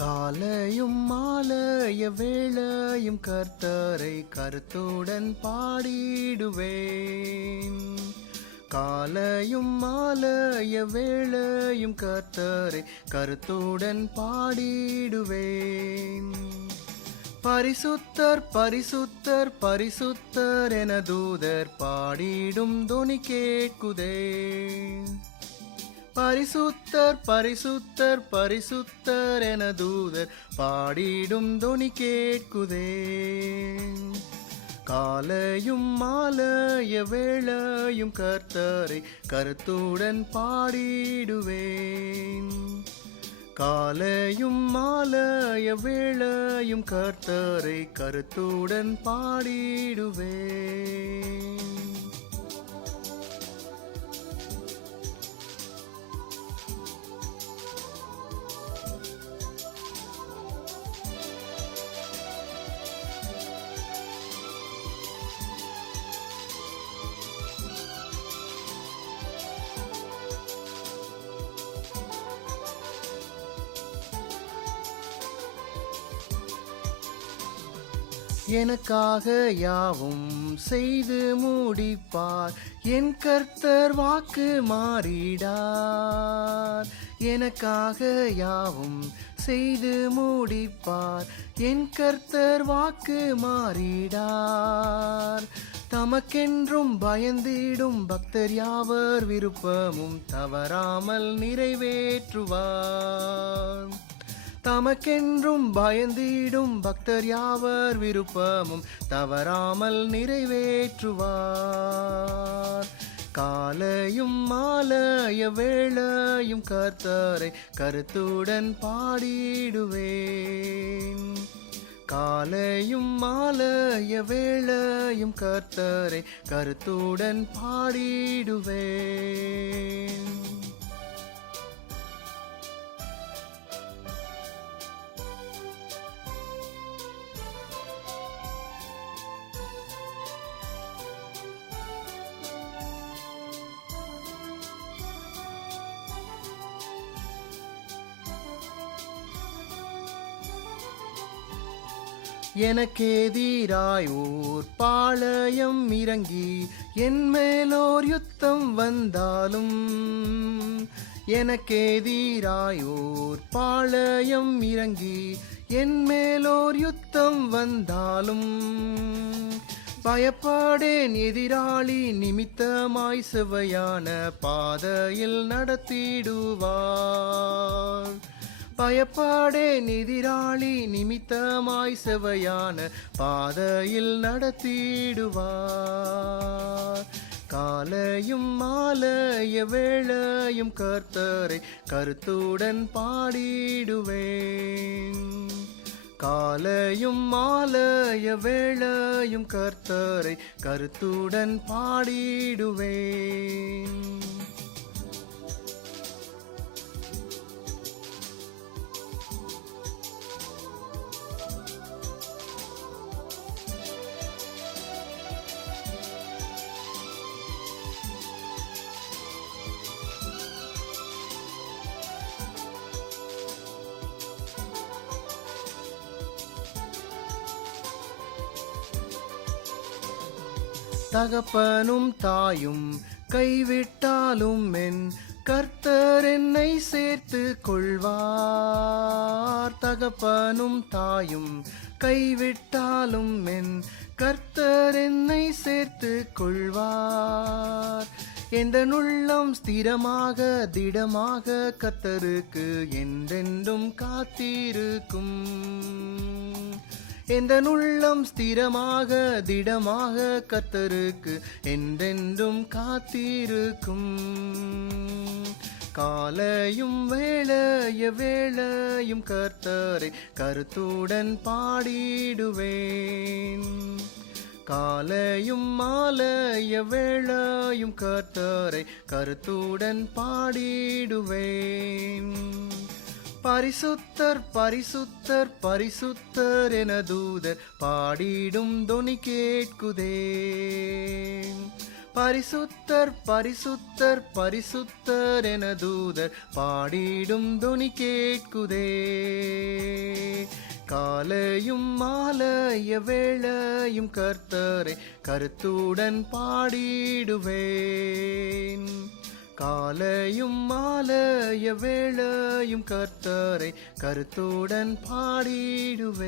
காலையும் மாலைய வேளையும் கர்த்தரை கருத்துடன் பாடிடுவேன். காலையும் மாலைய வேளையும் கர்த்தரை கருத்துடன் பாடிடுவேன். பரிசுத்தர் பரிசுத்தர் பரிசுத்தர் என தூதர் பாடிடும் தொனி கேட்குதே. பரிசுத்தர் பரிசுத்தர் பரிசுத்தர் என தூதர் பாடிடும் தொனி கேட்குதே. காலையும் மாலைய வேளையும் கர்த்தரை கருத்துடன் பாடிடுவேன். காலையும் மாலைய வேளையும் கர்த்தரை கருத்துடன் பாடிடுவேன். எனக்காக யாவும் செய்து முடிப்பார், என் கர்த்தர் வாக்கு மாறிடார். எனக்காக யாவும் செய்து முடிப்பார், என் கர்த்தர் வாக்கு மாறிடார். தமக்கென்றும் பயந்திடும் பக்தர் யாவர் விருப்பமும் தவறாமல் நிறைவேற்றுவார். தமக்கென்றும் பயந்திடும் பக்தர் யாவர் விருப்பமும் தவறாமல் நிறைவேற்றுவார். காலையும் மாலைய வேளையும் கர்த்தரை கருத்துடன் பாடிடுவேன். காலையும் மாலைய வேளையும் கர்த்தரை கருத்துடன் பாடிடுவேன். எனக்கெதிராய் ஓர் பாளையம் இறங்கி என் மேலோர் யுத்தம் வந்தாலும், எனக்கெதிராய் ஓர் பாளையம் இறங்கி என் மேலோர் யுத்தம் வந்தாலும், பயப்படேன் எதிராளி நிமித்தமாய் செவ்வையான பாதையில் நடத்திடுவார். பயப்படேன் எதிராளி நிமித்தமாய் செவ்வையான பாதையில் நடத்திடுவார். காலையும் மாலைய வேளையும் கர்த்தரை கருத்துடன் பாடிடுவேன். காலையும் மாலைய வேளையும் கர்த்தரை கருத்துடன் பாடிடுவேன். தகப்பனும் தாயும் கைவிட்டாலும் என் கர்த்தர் என்னை சேர்த்து கொள்வார். தகப்பனும் தாயும் கைவிட்டாலும் என் கர்த்தர் என்னை சேர்த்து கொள்வார். எந்த உள்ளம் ஸ்திரமாக திடமாக கர்த்தருக்கு என்றென்றும் காத்திருக்கும். எந்த உள்ளம் ஸ்திரமாக திடமாக கர்த்தருக்கு என்றென்றும் காத்திருக்கும். காலையும் வேளைய வேளையும் கர்த்தரை கருத்துடன் பாடிடுவேன். காலையும் மாலைய வேளையும் கர்த்தரை கருத்துடன் பாடிடுவேன். பரிசுத்தர் பரிசுத்தர் பரிசுத்தர் என தூதர் பாடிடும் தொனி கேட்குதே. பரிசுத்தர் பரிசுத்தர் பரிசுத்தர் என தூதர் பாடிடும் துனி கேட்குதே. காலையும் மாலைய வேளையும் கர்த்தரை கருத்துடன் பாடிடுவேன். காலையும் மாலைய வேளையும் கர்த்தரை கருத்துடன் பாடிடுவேன்.